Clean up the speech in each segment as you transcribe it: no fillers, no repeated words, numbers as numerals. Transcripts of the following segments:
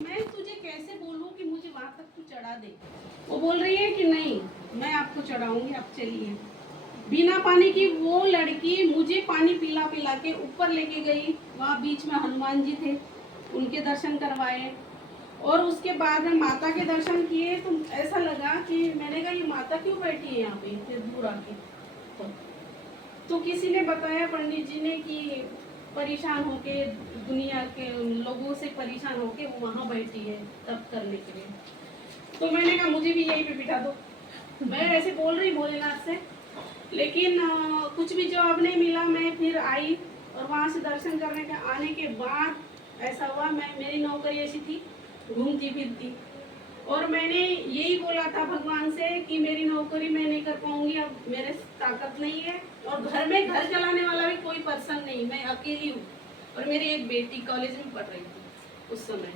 मैं तुझे कैसे बोलूं कि मुझे वहां तक तू चढ़ा दे। वो बोल रही है कि नहीं मैं आपको चढ़ाऊंगी, आप चलिए। बिना पानी की वो लड़की मुझे पानी पिला पिला के ऊपर लेके गई। वहाँ बीच में हनुमान जी थे, उनके दर्शन करवाए और उसके बाद में माता के दर्शन किए। तो ऐसा लगा कि मैंने कहा ये माता क्यों बैठी है यहाँ पे इतने दूर आके। तो किसी ने बताया पंडित जी ने कि परेशान होके, दुनिया के लोगों से परेशान होके वो वहाँ बैठी है तप करने के लिए। तो मैंने कहा मुझे भी यहीं पे बिठा दो। मैं ऐसे बोल रही भोलेनाथ से, लेकिन कुछ भी जवाब नहीं मिला। मैं फिर आई और वहाँ से दर्शन करने के आने के बाद ऐसा हुआ, मेरी नौकरी ऐसी थी घूमती फिरती, और मैंने यही बोला था भगवान से कि मेरी नौकरी मैं नहीं कर पाऊंगी, अब मेरे ताकत नहीं है और घर में घर चलाने वाला भी कोई पर्सन नहीं, मैं अकेली हूँ और मेरी एक बेटी कॉलेज में पढ़ रही थी उस समय।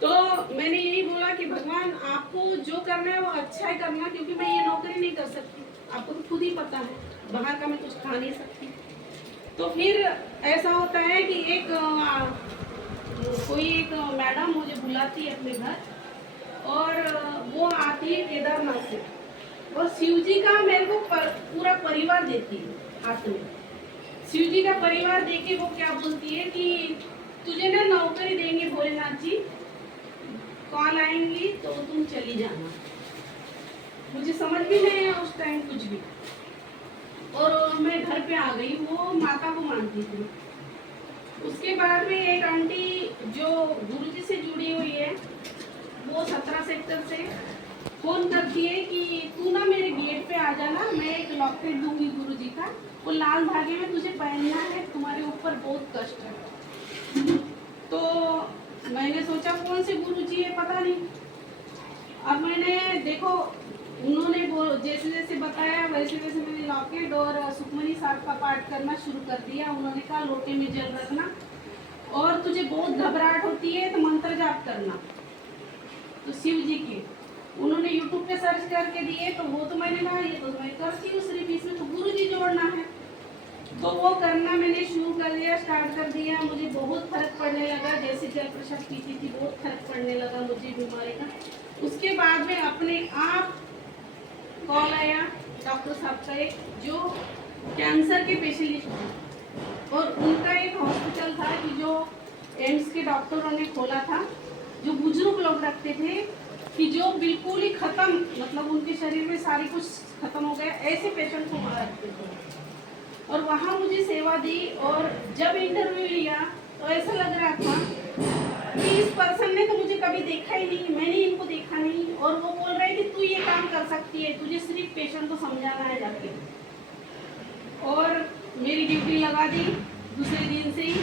तो मैंने यही बोला कि भगवान आपको जो करना है वो अच्छा है करना, क्योंकि मैं ये नौकरी नहीं कर सकती, आपको तो खुद ही पता है बाहर का मैं कुछ खा नहीं सकती। तो फिर ऐसा होता है कि कोई एक मैडम मुझे बुलाती है अपने घर, और वो आती है केदारनाथ से, और शिव जी का मेरे को पूरा परिवार देती है हाथ में। शिव जी का परिवार देके वो क्या बोलती है कि तुझे ना नौकरी देंगे भोलेनाथ जी, कॉल आएंगी तो तुम चली जाना। मुझे समझ भी नहीं आया उस टाइम कुछ भी, और मैं घर पे आ गई। वो माता को मानती थी। उसके बाद में एक आंटी जो गुरुजी से जुड़ी हुई है, वो 17 सेक्टर से फोन करती है कि तू ना मेरे गेट पे आ जाना, मैं एक लॉकेट दूंगी गुरुजी का, वो लाल धागे में तुझे पहनना है, तुम्हारे ऊपर बहुत कष्ट है। तो मैंने सोचा कौन से गुरुजी है पता नहीं। अब मैंने देखो उन्होंने वो जैसे जैसे बताया वैसे वैसे मैंने लॉकेट और सुखमनी साहब का पाठ करना शुरू कर दिया। उन्होंने कहा लोटे में जल रखना, और तुझे बहुत घबराहट होती है तो मंत्र जाप करना। तो शिव जी के उन्होंने यूट्यूब पे सर्च करके दिए, तो वो तो मैंने कहा ये तो मैं करती हूँ सिर्फ, इसमें तो गुरु जी जोड़ना है। तो वो करना मैंने शुरू कर दिया, स्टार्ट कर दिया। मुझे बहुत फर्क पड़ने लगा, जैसे जल प्रसाद पीती थी बहुत फर्क पड़ने लगा मुझे बीमारी का। उसके बाद में अपने आप कॉल आया डॉक्टर साहब का, एक जो कैंसर के पेशेंट थे, और उनका एक हॉस्पिटल था कि जो एम्स के डॉक्टरों ने खोला था, जो बुजुर्ग लोग रखते थे कि जो बिल्कुल ही खत्म, मतलब उनके शरीर में सारी कुछ खत्म हो गया, ऐसे पेशेंट को वहाँ रखते थे। और वहाँ मुझे सेवा दी, और जब इंटरव्यू लिया तो ऐसा लग रहा था कि इस पर्सन ने तो मुझे कभी देखा ही नहीं, मैंने इनको देखा नहीं, और वो बोल रहे कि तू ये काम कर सकती है, तुझे सिर्फ पेशेंट को समझाना है जाके। और मेरी ड्यूटी लगा दी दूसरे दिन से ही,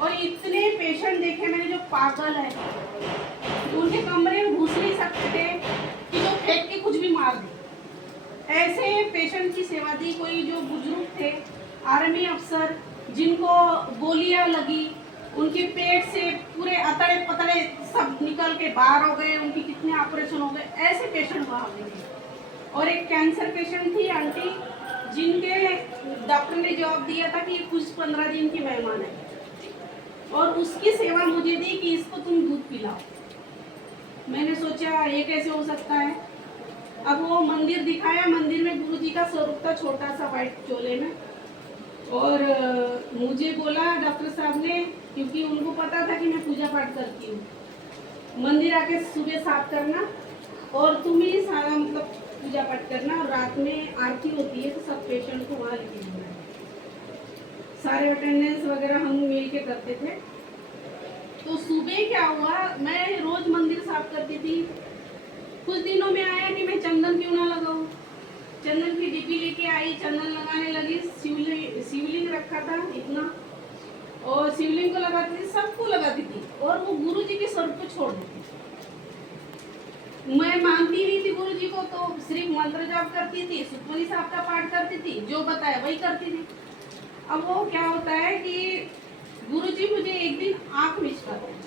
और इतने पेशेंट देखे मैंने जो पागल है, उनके कमरे में घुस नहीं सकते थे कि जो फेंक के कुछ भी मार दे, ऐसे पेशेंट की सेवा दी। कोई जो बुजुर्ग थे, आर्मी अफसर, जिनको गोलियां लगी, उनके पेट से पूरे अतड़े पतड़े सब निकल के बाहर हो गए, उनके कितने ऑपरेशन हो गए, ऐसे पेशेंट वहाँ गए। और एक कैंसर पेशेंट थी आंटी, जिनके डॉक्टर ने जवाब दिया था कि ये कुछ 15 दिन की मेहमान है, और उसकी सेवा मुझे दी कि इसको तुम दूध पिलाओ। मैंने सोचा ये कैसे हो सकता है। अब वो मंदिर दिखाया, मंदिर में गुरुजी का स्वरूप था छोटा सा व्हाइट चोले में, और मुझे बोला डॉक्टर साहब ने, क्योंकि उनको पता था कि मैं पूजा पाठ करती हूँ, मंदिर आके सुबह साफ करना और तुम ही सारा मतलब पूजा पाठ करना, और रात में आरती होती है तो सब पेशेंट को वहाँ लेके जाना। सारे अटेंडेंस वगैरह हम मिल के करते थे। तो सुबह क्या हुआ, मैं रोज मंदिर साफ करती थी। कुछ दिनों में आया कि मैं चंदन क्यों ना लगाऊं, चंदन की डिब्बी लेके आई, चंदन लगाने लगी। शिवलिंग रखा था इतना, और शिवलिंग को लगाती थी, सबको लगाती थी, और वो गुरु जी के स्वरूप को छोड़ देती थी। मैं मानती नहीं थी गुरु जी को, तो सिर्फ मंत्र जाप करती थी, सुखमनी साहब का पाठ करती थी, जो बताया वही करती थी। अब वो क्या होता है कि गुरुजी मुझे एक दिन आंख मिचकाते हैं,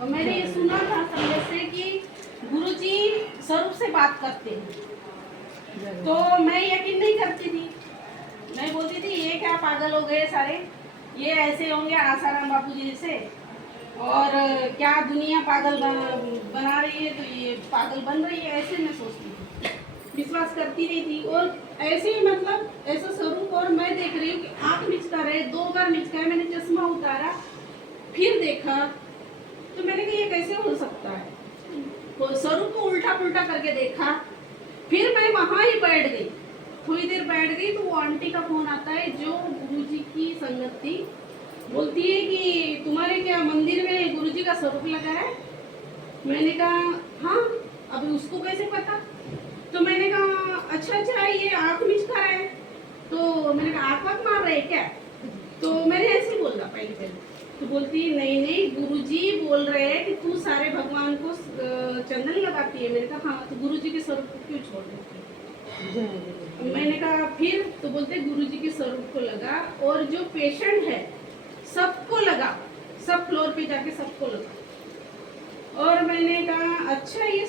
और मैंने ये सुना था संदेश से कि गुरुजी स्वरूप से बात करते हैं, तो मैं यकीन नहीं करती थी। मैं बोलती थी ये क्या पागल हो गए सारे, ये ऐसे होंगे आसाराम बापू जी जैसे। और क्या दुनिया पागल बना रही है, तो ये पागल बन रही है, ऐसे मैं सोचती थी, विश्वास करती नहीं थी। और ऐसे ही मतलब ऐसा स्वरूप, और मैं देख रही हूँ कि आँख मिचका रहे, 2 बार मिचका है, मैंने चश्मा उतारा, फिर देखा, तो मैंने कहा ये कैसे हो सकता है, तो स्वरूप को उल्टा पुल्टा करके देखा, फिर मैं वहाँ ही बैठ गई, थोड़ी देर बैठ गई, तो वो आंटी का फोन आता है जो गुरुजी की संगत थी, बोलती है कि तुम्हारे क्या मंदिर में गुरुजी का स्वरूप लगा है। मैंने कहा हाँ, अभी उसको कैसे पता, तो मैंने कहा अच्छा अच्छा ये आँख मिचका है, तो मैंने कहा आँख वाँख मार रहे क्या, तो मैंने ऐसे बोला पहले पहले, तो बोलती है नहीं नहीं गुरुजी बोल रहे हैं कि तू सारे भगवान को चंदन लगाती है। मैंने कहा हाँ, तो गुरुजी के स्वरूप को क्यों छोड़ देती है। मैंने कहा फिर, तो बोलते गुरुजी के स्वरूप को लगा, और जो पेशेंट है सबको लगा, सब फ्लोर पे जाके सबको लगा। और मैंने कहा अच्छा ये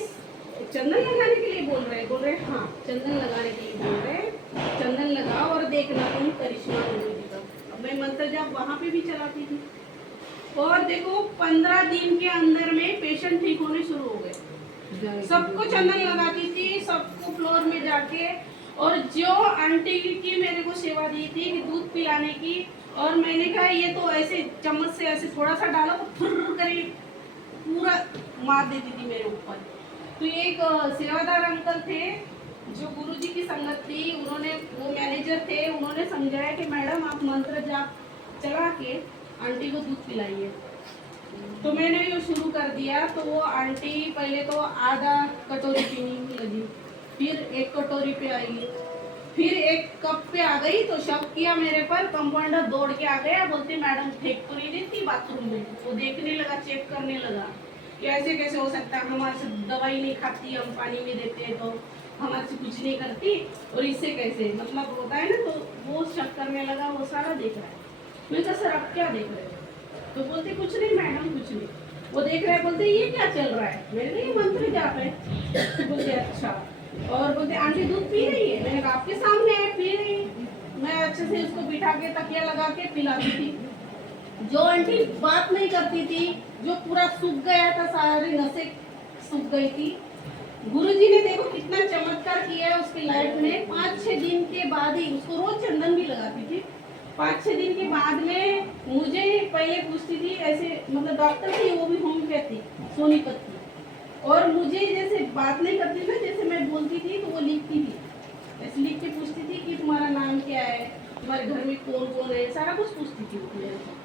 चंदन लगाने के लिए बोल रहे हाँ चंदन लगाने के लिए बोल रहे, चंदन लगाओ और देखना तुम करिश्मा गुरुजी का। अब मैं मंत्र जाप वहाँ पे भी चलाती थी, और देखो 15 दिन के अंदर में पेशेंट ठीक होने शुरू हो गए, सबको चंदन लगाती थी, सबको फ्लोर में जाके। और जो आंटी की मेरे को सेवा दी थी कि दूध पिलाने की, और मैंने कहा ये तो ऐसे चम्मच से ऐसे थोड़ा सा डाला तो फुर्र करे पूरा मार देती थी मेरे ऊपर। तो एक सेवादार अंकल थे जो गुरुजी की संगत थी, उन्होंने, वो मैनेजर थे, उन्होंने समझाया कि मैडम आप मंत्र जाप चला के आंटी को दूध पिलाइए। तो मैंने ये शुरू कर दिया, तो वो आंटी पहले तो आधा कटोरी पीने लगी, फिर 1 कटोरी पे आई, फिर 1 कप पे आ गई, तो शक किया मेरे पर। कंपाउंडर दौड़ के आ गया, बोलते मैडम फेंक तो नहीं देती बाथरूम में। वो देखने लगा, चेक करने लगा कि ऐसे कैसे हो सकता है, हमारे से दवाई नहीं खाती, हम पानी में देते हैं तो हमारे से कुछ नहीं करती, और इससे कैसे मतलब होता है ना। तो वो शक करने लगा, वो सारा देख रहा है। मैं कहा सर आप क्या देख रहे हो, तो बोलते कुछ नहीं मैडम कुछ नहीं। वो देख रहे, बोलते ये क्या चल रहा है, मैंने कहा ये मंत्र जाप है। तो बोलते अच्छा, और बोलते आंटी दूध पी रही है। मैंने कहा आपके सामने है, पी रही है। मैं अच्छे से उसको बिठा के तकिया लगा के पिलाती थी। जो आंटी बात नहीं करती थी, जो पूरा सूख गया था, सारी नसें सूख गई थी, गुरुजी ने देखो कितना चमत्कार किया है उसकी लाइफ में। 5-6 दिन के बाद ही, उसको रोज चंदन भी लगाती थी, 5-6 दिन के बाद में मुझे पहले पूछती थी ऐसे, मतलब डॉक्टर थी वो भी होम्योपैथी सोनीपत की, और मुझे जैसे बात नहीं करती ना, जैसे मैं बोलती थी तो वो लिखती थी, ऐसे लिख के पूछती थी कि तुम्हारा नाम क्या है, तुम्हारे घर में कौन कौन है, सारा कुछ पूछती थी वो मेरे से।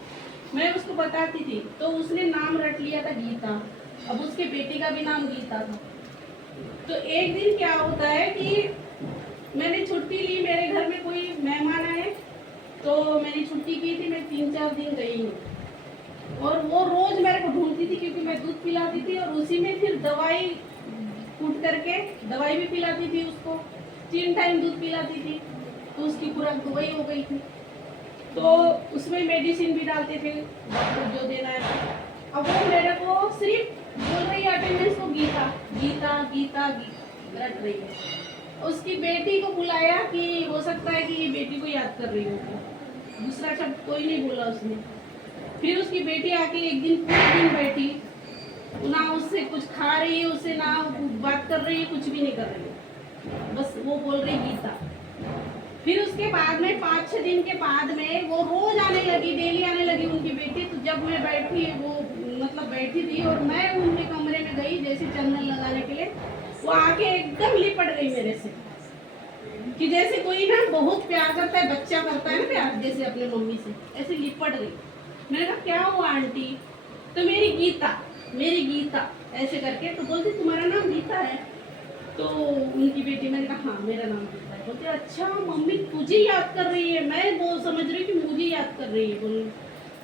मैं उसको बताती थी, तो उसने नाम रट लिया था गीता। अब उसके बेटे का भी नाम गीता था। तो एक दिन क्या होता है कि मैंने छुट्टी ली, मेरे घर में कोई मेहमान आए, तो मैंने छुट्टी की थी, मैं 3-4 दिन गई हूँ, और वो रोज मेरे को ढूंढती थी क्योंकि मैं दूध पिलाती थी, और उसी में फिर दवाई कूट करके दवाई भी पिलाती थी उसको, 3 टाइम दूध पिलाती थी, तो उसकी खुराक दवाई हो गई थी। तो उसमें मेडिसिन भी डालते थे डॉक्टर जो देना है। अब वो मेरे को सिर्फ बोल रही है अटेंडेंस को गीता गीता गीता गीता रट रही है। उसकी बेटी को बुलाया कि हो सकता है कि ये बेटी को याद कर रही होगी, दूसरा शब्द कोई नहीं बोला उसने। फिर उसकी बेटी आके एक दिन पूरे दिन बैठी, ना उससे कुछ खा रही है, उससे ना बात कर रही है, कुछ भी नहीं कर रही है, बस वो बोल रही गीता। फिर उसके बाद में 5-6 दिन के बाद में वो रोज आने लगी, डेली आने लगी उनकी बेटी। तो जब मैं बैठी, वो मतलब बैठी थी और मैं उनके कमरे में गई जैसे चंदन लगाने के लिए, वो आके एकदम लिपट गई मेरे से, कि जैसे कोई ना बहुत प्यार करता है, बच्चा करता है ना प्यार जैसे अपने मम्मी से, ऐसे लिपट गई। मैंने कहा क्या हुआ आंटी, तो मेरी गीता ऐसे करके। तो बोलती तुम्हारा नाम गीता है, तो उनकी बेटी, मैंने कहा हाँ मेरा नाम गीता है। बोलते अच्छा मम्मी तुझे याद कर रही है, मैं वो समझ रही कि मुझे याद कर रही है बोल।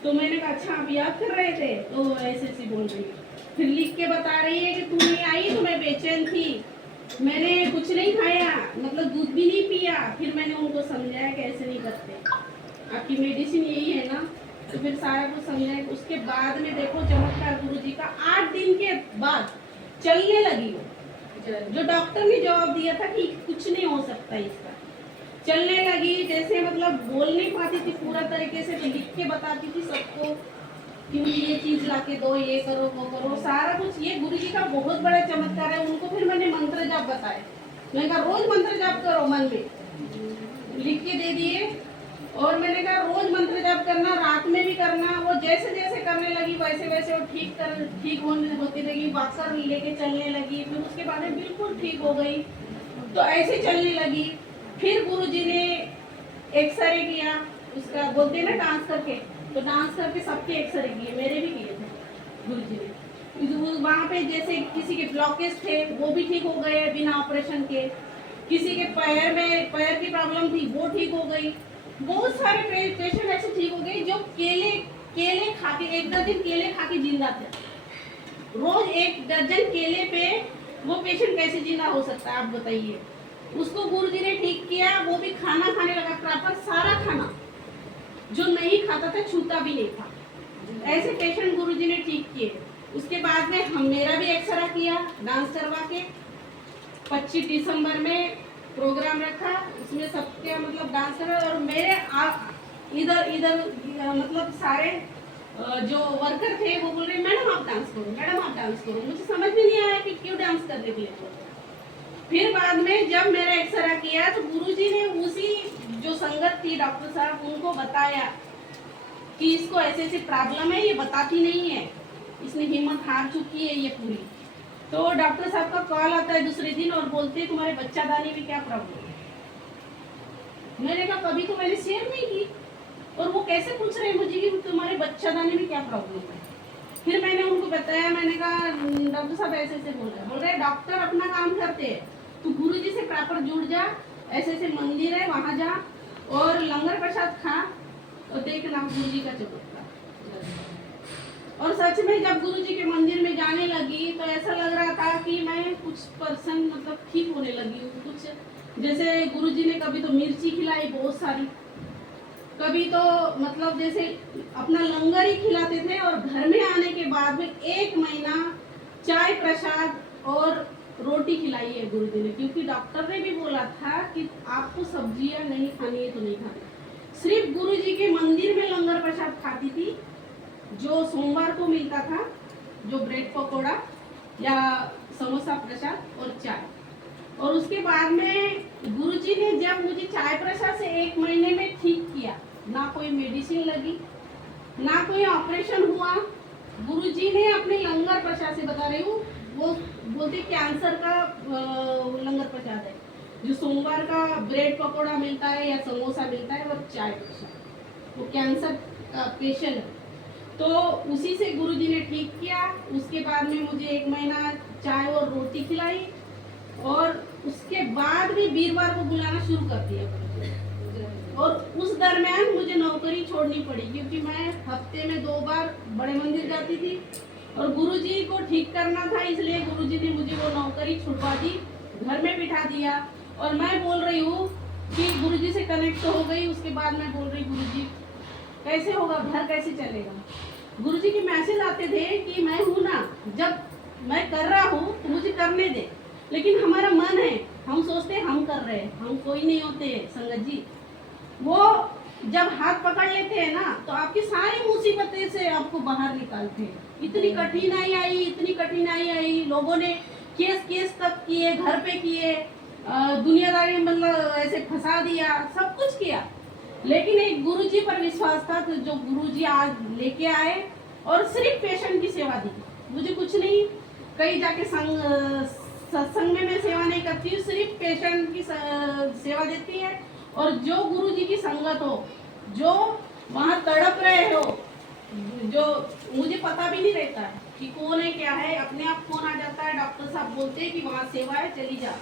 तो मैंने कहा अच्छा आप याद कर रहे थे, तो ऐसे ऐसे बोल रही है। फिर लिख के बता रही है कि तू नहीं आई तो मैं बेचैन थी, मैंने कुछ नहीं खाया, मतलब दूध भी नहीं पिया। फिर मैंने उनको समझाया कि ऐसे नहीं करते, आपकी मेडिसिन यही है ना, तो फिर सारा कुछ समझाया। उसके बाद में देखो चमत्कार गुरुजी का, 8 दिन के बाद चलने लगी वो। जो डॉक्टर ने जवाब दिया था कि कुछ नहीं हो सकता इसका, चलने लगी। जैसे मतलब बोल नहीं पाती थी पूरा तरीके से, तो लिख के बताती थी सबको। कि मुझे ये चीज ला के दो, ये करो, वो करो, सारा कुछ। ये गुरु जी का बहुत बड़ा चमत्कार है। उनको फिर मैंने मंत्र जाप बताए। मैंने कहा रोज मंत्र जाप करो, मन में लिख के दे दिए। और मैंने कहा रोज मंत्र जाप करना, रात में भी करना। वो जैसे जैसे करने लगी वैसे वैसे वो ठीक होती रही। वॉकर लेके चलने लगी, फिर उसके बाद में बिल्कुल ठीक हो गई। तो ऐसे चलने लगी। फिर गुरुजी ने एक्सरे किया, उसका बोलते हैं ना डांस करके, तो डांस करके सबके एक्सरे किए, मेरे भी किए थे गुरुजी ने। वहाँ पे जैसे किसी के ब्लॉकेज थे वो भी ठीक हो गए बिना ऑपरेशन के। किसी के पैर की प्रॉब्लम थी वो ठीक हो गई। बहुत सारे पेशेंट ऐसे ठीक हो गए जो केले खा के, 1 दर्जन केले खा के जिंदा थे। रोज 1 दर्जन केले पे वो पेशेंट कैसे जिंदा हो सकता है, आप बताइए। उसको गुरुजी ने ठीक किया, वो भी खाना खाने लगा प्रॉपर, सारा खाना जो नहीं खाता था छूता भी नहीं था। ऐसे पेशेंट गुरुजी ने ठीक किए। उसके बाद में मेरा भी एक्सरा किया डांस करवा के। 25 दिसंबर में प्रोग्राम रखा, उसमें सबके मतलब डांस कर। और मेरे इधर मतलब सारे जो वर्कर थे वो बोल रहे मैडम आप डांस करो, मैडम आप डांस करो। मुझे समझ में नहीं आया कि क्यों डांस करने के लिए। फिर बाद में जब मेरा एक्सरा किया तो गुरुजी ने उसी जो संगत थी डॉक्टर साहब, उनको बताया कि इसको ऐसे ऐसे प्रॉब्लम है, ये बताती नहीं है, इसने हिम्मत हार चुकी है ये पूरी। तो डॉक्टर साहब का कॉल आता है दूसरे दिन और बोलते हैं तुम्हारे बच्चादानी में क्या प्रॉब्लम है। मैंने कहा कभी तो मैंने शेयर नहीं की, और वो कैसे पूछ रहे हैं मुझे कि तुम्हारे बच्चादानी में क्या प्रॉब्लम है। फिर मैंने उनको बताया, मैंने कहा डॉक्टर साहब ऐसे ऐसे बोल रहे डॉक्टर अपना काम करते हैं, तू गुरुजी से प्रॉपर जुड़ जा, ऐसे ऐसे मंदिर है वहां जा और लंगर प्रसाद खा और देखना गुरुजी का चमत्कार। और सच में जब गुरुजी के मंदिर में जाने लगी तो ऐसा लग रहा था कि मैं कुछ पर्सन मतलब ठीक होने लगी हूँ। कुछ जैसे गुरुजी ने कभी तो मिर्ची खिलाई बहुत सारी, कभी तो मतलब जैसे अपना लंगर ही खिलाते थे। और घर में आने के बाद में 1 महीना चाय प्रसाद और रोटी खिलाई है गुरुजी ने, क्योंकि डॉक्टर ने भी बोला था कि आपको सब्जियां नहीं खानी है तो नहीं खानी। सिर्फ गुरुजी के मंदिर में लंगर प्रसाद खाती थी, जो सोमवार को मिलता था, जो ब्रेड पकौड़ा या समोसा प्रसाद और चाय। और उसके बाद में गुरुजी ने जब मुझे चाय प्रसाद से 1 महीने में ठीक किया, ना कोई मेडिसिन लगी, ना कोई ऑपरेशन हुआ। गुरुजी ने अपने लंगर प्रसाद से, बता रही हूँ, वो बोलते कैंसर का लंगर प्रसाद है, जो सोमवार का ब्रेड पकौड़ा मिलता है या समोसा मिलता है और चाय प्रसाद, वो कैंसर का पेशेंट है। तो उसी से गुरुजी ने ठीक किया। उसके बाद में मुझे 1 महीना चाय और रोटी खिलाई, और उसके बाद भी वीरवार को बुलाना शुरू कर दिया गुरुजी। और उस दरमियान मुझे नौकरी छोड़नी पड़ी, क्योंकि मैं हफ्ते में 2 बार बड़े मंदिर जाती थी और गुरुजी को ठीक करना था, इसलिए गुरुजी ने मुझे वो नौकरी छुड़वा दी, घर में बिठा दिया। और मैं बोल रही हूँ कि गुरुजी से कनेक्ट तो हो गई। उसके बाद मैं बोल रही गुरुजी कैसे होगा, घर कैसे चलेगा। गुरुजी के मैसेज आते थे कि मैं हूँ ना, जब मैं कर रहा हूँ तो मुझे करने दे। लेकिन हमारा मन है, हम सोचते हैं हम कर रहे हैं, हम कोई नहीं होते संगत जी। वो जब हाथ पकड़ लेते हैं ना तो आपकी सारी मुसीबतें से आपको बाहर निकालते हैं। इतनी कठिनाई आई, लोगों ने केस तक किए, घर पे किए, दुनियादारी मतलब ऐसे फंसा दिया, सब कुछ किया। लेकिन एक गुरुजी पर विश्वास था, तो जो गुरुजी आज लेके आए और सिर्फ पेशेंट की सेवा दी। मुझे कुछ नहीं, कहीं जाके सत्संग में मैं सेवा नहीं करती हूँ, सिर्फ पेशेंट की सेवा देती है। और जो गुरुजी की संगत हो, जो वहाँ तड़प रहे हो, जो मुझे पता भी नहीं रहता है कि कौन है क्या है, अपने आप फोन आ जाता है, डॉक्टर साहब बोलते हैं कि वहाँ सेवा है चली जा।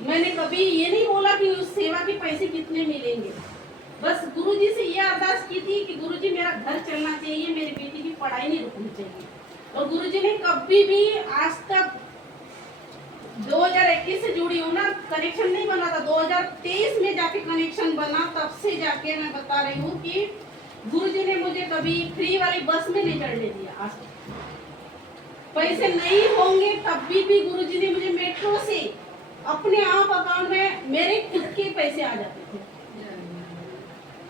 मैंने कभी ये नहीं बोला कि उस सेवा के पैसे कितने मिलेंगे, बस गुरुजी से ये अरदास की थी कि गुरुजी मेरा घर चलना चाहिए, मेरी बेटी की पढ़ाई नहीं रुकनी चाहिए। और गुरुजी ने कभी भी आज तक 2021 से जुड़ी हूँ ना, कनेक्शन नहीं बना था। 2023 में जाके कनेक्शन बना, तब से जाके मैं बता रही हूँ कि गुरुजी ने मुझे कभी फ्री वाली बस में नहीं चढ़ने दिया। आज तक पैसे नहीं होंगे तब भी गुरुजी ने मुझे मेट्रो से अपने आप अकाउंट में मेरे खुद के पैसे आ जाते थे।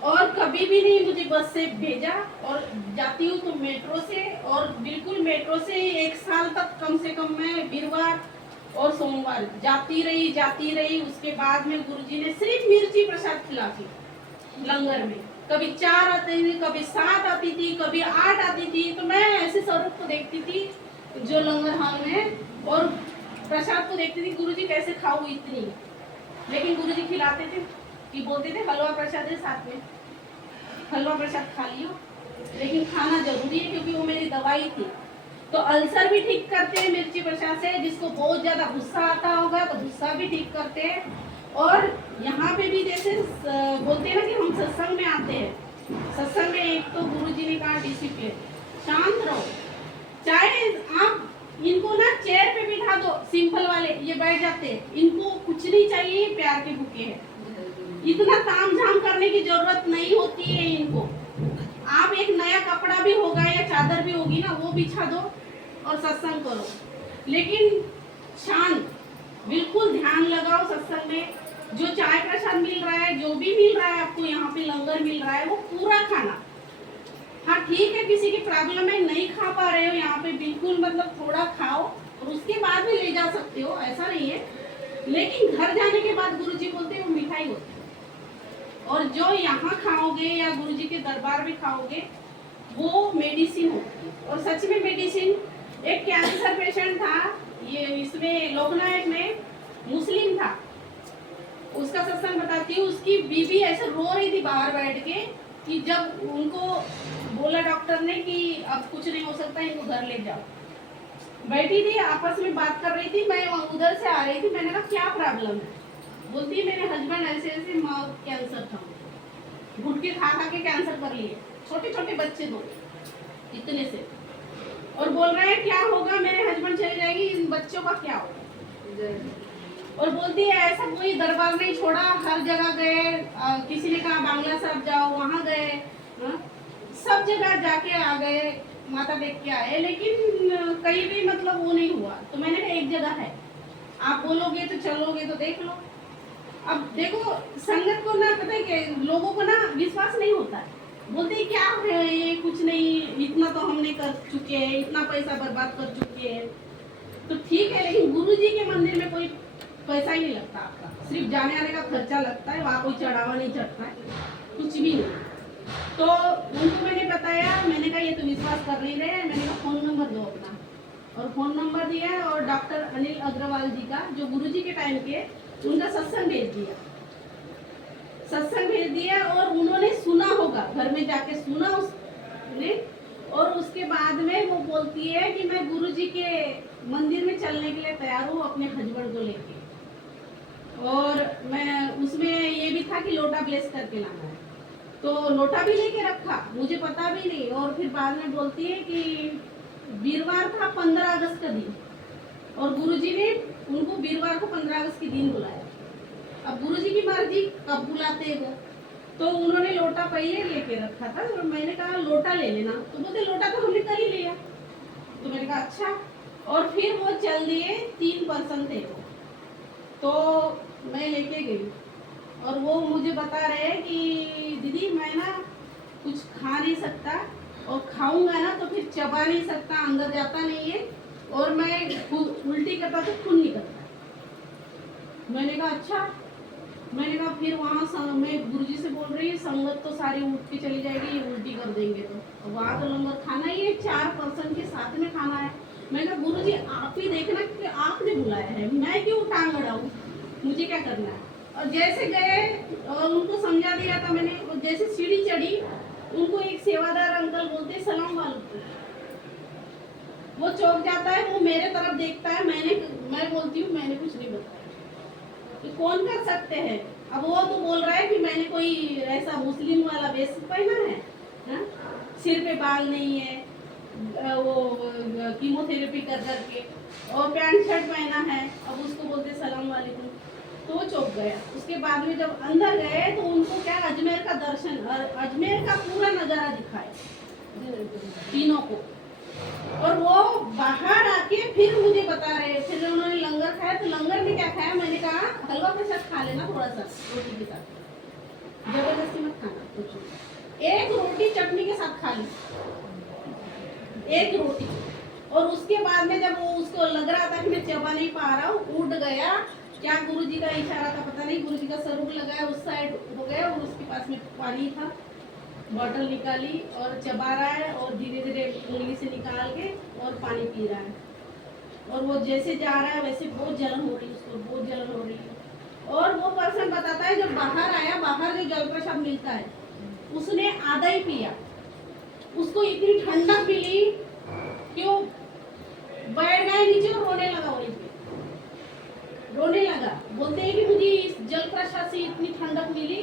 और कभी भी नहीं मुझे बस से भेजा, और जाती हूँ तो मेट्रो से, और बिल्कुल मेट्रो से 1 साल तक कम से कम मैं वीरवार और सोमवार जाती रही। उसके बाद में गुरुजी ने सिर्फ मिर्ची प्रसाद खिलाती लंगर में। कभी 4 आती थी, कभी 7 आती थी, कभी 8 आती थी। तो मैं ऐसे स्वरूप को देखती थी जो लंगर हाल में, और प्रसाद को देखती थी गुरुजी कैसे खाऊं इतनी। लेकिन गुरुजी खिलाते थे कि बोलते थे हलवा प्रसाद है साथ में, हलवा प्रसाद खा लियो। लेकिन खाना जरूरी है क्योंकि वो मेरी दवाई थी। तो अल्सर भी ठीक करते हैं मिर्ची प्रसाद से। जिसको बहुत ज्यादा गुस्सा आता होगा तो गुस्सा भी ठीक करते हैं। और यहाँ पे भी जैसे बोलते हैं ना कि हम सत्संग में आते हैं, सत्संग में एक तो गुरुजी ने कहा डिसिप्लिन, शांत रहो। चाहे आप इनको ना चेयर पे बिठा दो, सिंपल वाले ये बैठ जाते हैं, इनको कुछ नहीं चाहिए, प्यार के भूखे हैं। इतना ताम झाम करने की जरूरत नहीं होती है इनको। आप एक नया कपड़ा भी होगा या चादर भी होगी ना, वो बिछा दो और सत्संग करो। लेकिन शांत, बिल्कुल ध्यान लगाओ सत्संग में। जो चाय प्रसाद मिल रहा है, जो भी मिल रहा है आपको, यहाँ पे लंगर मिल रहा है, वो पूरा खाना। हाँ ठीक है, किसी की प्रॉब्लम है नहीं खा पा रहे हो यहाँ पे, बिल्कुल मतलब थोड़ा खाओ और उसके बाद में ले जा सकते हो, ऐसा नहीं है। लेकिन घर जाने के बाद गुरुजी बोलते हैं वो मिठाई होती है, और जो यहाँ खाओगे या गुरुजी के दरबार में खाओगे वो मेडिसिन होती है। और सच में मेडिसिन। एक कैंसर पेशेंट था, ये इसमें लोकनायक में, मुस्लिम था, उसका सत्संग बताती हूँ। उसकी बीवी ऐसे रो रही थी बाहर बैठ के कि जब उनको बोला डॉक्टर ने कि अब कुछ नहीं हो सकता, इनको घर ले जाओ। बैठी थी आपस में बात कर रही थी, मैं उधर से आ रही थी। मैंने कहा क्या प्रॉब्लम है? बोलती मेरे हस्बैंड ऐसे ऐसे माउथ कैंसर था, गुटके खा खा के कैंसर कर लिए, छोटे छोटे बच्चे दो इतने से, और बोल रहे हैं क्या होगा, मेरे हस्बैंड चले जाएंगे, इन बच्चों का क्या होगा। और बोलती है ऐसा कोई दरबार नहीं छोड़ा, हर जगह गए, किसी ने कहा बांग्ला साहब जाओ, वहाँ गए, सब जगह जाके आ गए, माता टेक के आए, लेकिन कहीं भी मतलब वो नहीं हुआ। तो मैंने कहा एक जगह है, आप बोलोगे तो चलोगे तो देख लो। अब देखो संगत को ना, पता है कि लोगों को ना विश्वास नहीं होता है, बोलते हैं क्या है ये, कुछ नहीं, इतना तो हमने कर चुके हैं, इतना पैसा बर्बाद कर चुके हैं। तो ठीक है, लेकिन गुरुजी के मंदिर में कोई पैसा ही नहीं लगता आपका, सिर्फ जाने आने का खर्चा लगता है, वहाँ कोई चढ़ावा नहीं चढ़ता है, कुछ भी नहीं। तो उनको मैंने बताया, मैंने कहा ये तो विश्वास कर नहीं रहे, मैंने कहा फोन नंबर दो अपना, और फोन नंबर दिया, और डॉक्टर अनिल अग्रवाल जी का जो गुरुजी के टाइम के, उनका सत्संग भेज दिया, सत्संग भेज दिया। और उन्होंने सुना होगा, घर में जाके सुना उसने, और उसके बाद में वो बोलती है कि मैं गुरुजी के मंदिर में चलने के लिए तैयार हूँ अपने हस्बैंड को लेके। और मैं उसमें ये भी था कि लोटा ब्लेस करके लाना है, तो लोटा भी लेके रखा, मुझे पता भी नहीं। और फिर बाद में बोलती है कि वीरवार था 15 अगस्त का दिन, और गुरुजी ने उनको वीरवार को 15 अगस्त के दिन बुलाया। अब गुरुजी की मर्जी कब बुलाते हैं वो, तो उन्होंने लोटा पहले लेके रखा था, और मैंने कहा लोटा ले लेना, तो बोलते लोटा तो हमने कर ही लिया। तो मैंने कहा अच्छा। और फिर वो चल दिए, 3 पर्सन थे वो, तो मैं लेके गई, और वो मुझे बता रहे हैं कि दीदी मैं ना कुछ खा नहीं सकता, और खाऊंगा ना तो फिर चबा नहीं सकता, अंदर जाता नहीं है, और मैं उल्टी करता तो खून निकलता। मैंने कहा अच्छा। मैंने कहा फिर वहाँ मैं गुरुजी से बोल रही, संगत तो सारी उठ के चली जाएगी, ये उल्टी कर देंगे, तो वहाँ तो लंगर खाना ही है, 4 पर्सन के साथ में खाना है। मैंने कहा गुरुजी आप ही देखना कि आपने बुलाया है, मैं क्यों टांग अड़ाऊं, मुझे क्या करना है। और जैसे गए और उनको समझा दिया था मैंने, और जैसे सीढ़ी चढ़ी, उनको एक सेवादार अंकल बोलते सलाम वालेकुम, वो चौंक जाता है, वो मेरे तरफ देखता है, मैं बोलती हूँ मैंने कुछ नहीं बताया, तो कौन कर सकते हैं। अब वो तो बोल रहा है कि मैंने कोई ऐसा मुस्लिम वाला वेश पहना है, हा? सिर पे बाल नहीं है, वो कीमोथेरेपी कर करके, और पैंट शर्ट पहना है। अब उसको बोलते सलाम वालेकुम, तो वो चौंक गया। उसके बाद में जब अंदर गए तो उनको क्या अजमेर का दर्शन, अजमेर का पूरा नज़ारा दिखाया तीनों को। और वो बाहर आके फिर मुझे बता रहे, फिर उन्होंने लंगर खाया, तो लंगर में क्या खाया, मैंने कहा हलवा के साथ खा लेना थोड़ा सा रोटी के साथ, जबरदस्ती मत खाना कुछ। भात खा ली, एक रोटी। और उसके बाद में जब वो उसको लग रहा था कि मैं चबा नहीं पा रहा हूँ, उठ गया, क्या गुरुजी का इशारा था पता नहीं, गुरुजी का सरूप लगाया, उस साइड हो गया और उसके पास में पानी था, बॉटल निकाली और चबा रहा है और धीरे धीरे उंगली से निकाल के और पानी पी रहा है। और वो जैसे जा रहा है वैसे बहुत जलन हो रही है उसको, बहुत जलन हो रही है। और वो पर्सन बताता है जब बाहर आया, बाहर जो जल प्रसाद मिलता है उसने आधा ही पिया, उसको इतनी ठंडक मिली कि वो बैठ गया नीचे और रोने लगा, वहीं पे रोने लगा। बोलते हैं कि मुझे इस जल प्रसाद से इतनी ठंडक मिली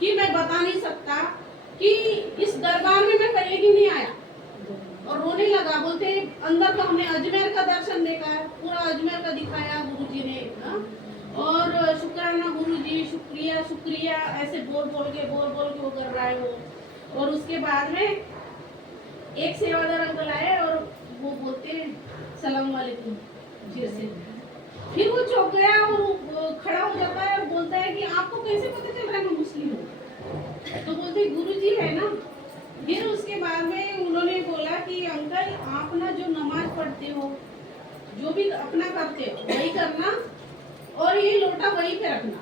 कि मैं बता नहीं सकता कि इस दरबार में मैं पहले क्यों नहीं आया, और रोने लगा। बोलते हैं अंदर तो हमने अजमेर का दर्शन देखा है, पूरा अजमेर का दिखाया गुरुजी ने, और शुक्राना गुरुजी, शुक्रिया शुक्रिया, ऐसे बोल बोल के वो कर रहा है वो। और उसके बाद में एक सेवादार अंकल आए और वो बोलते हैं सलाम वालेकुम जी से। फिर वो चौंक गया और वो खड़ा हो जाता है और बोलता है कि आपको कैसे पता चल रहा है मैं मुस्लिम हूँ? तो बोलते गुरुजी है ना। फिर उसके बाद में उन्होंने बोला कि अंकल आप ना जो नमाज पढ़ते हो, जो भी अपना करते हो वही करना और ये लोटा वहीं पे रखना,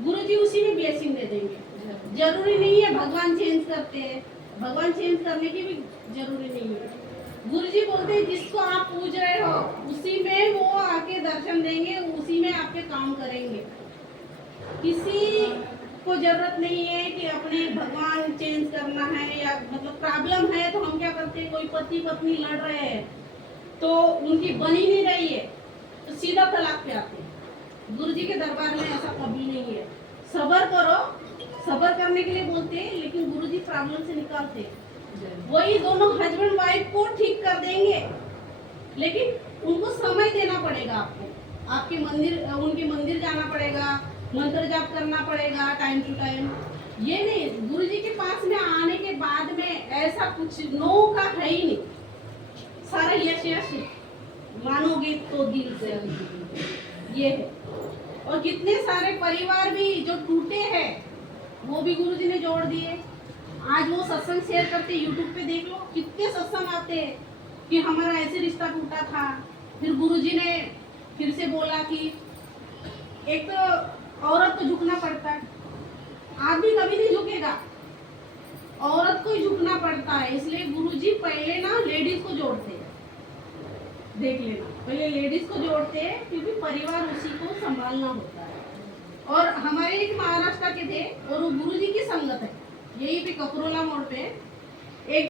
गुरुजी उसी में ब्लेसिंग दे देंगे। जरूरी नहीं है भगवान चेंज करते हैं, भगवान चेंज करने की भी जरूरी नहीं है। गुरुजी बोलते हैं जिसको आप पूज रहे हो उसी में वो आके दर्शन देंगे, उसी में आपके काम करेंगे। किसी को जरूरत नहीं है कि अपने भगवान चेंज करना है, या मतलब प्रॉब्लम है तो हम क्या करते हैं, कोई पति पत्नी लड़ रहे हैं तो उनकी बनी नहीं रही है तो सीधा तलाक पे आते हैं। गुरुजी के दरबार में ऐसा कभी नहीं है। सब्र करो, सब्र करने के लिए बोलते हैं, लेकिन गुरुजी प्रॉब्लम से निकालते हैं। वही दोनों हस्बैंड वाइफ को ठीक कर देंगे, लेकिन उनको समय देना पड़ेगा आपको, आपके मंदिर, उनके मंदिर जाना पड़ेगा, मंत्र जाप करना पड़ेगा टाइम टू टाइम। ये नहीं, गुरुजी के पास में आने के बाद में ऐसा कुछ नो का है ही नहीं, सारा यश यश मानोगे तो दिल से, ये है। और कितने सारे परिवार भी जो टूटे हैं वो भी गुरुजी ने जोड़ दिए। आज वो सत्संग शेयर करते, यूट्यूब पे देख लो कितने सत्संग आते हैं कि हमारा ऐसे रिश्ता टूटा था, फिर गुरुजी ने फिर से बोला कि एक तो औरत को झुकना पड़ता है, आदमी कभी नहीं झुकेगा, औरत को ही झुकना पड़ता है। इसलिए गुरुजी पहले ना लेडीज को जोड़ते हैं, देख लेना, पहले लेडीज को जोड़ते हैं क्योंकि परिवार उसी को संभालना होता है। और हमारे एक महाराष्ट्र के थे और वो गुरुजी की संगत है, यही पे कपरोला मोड़ पे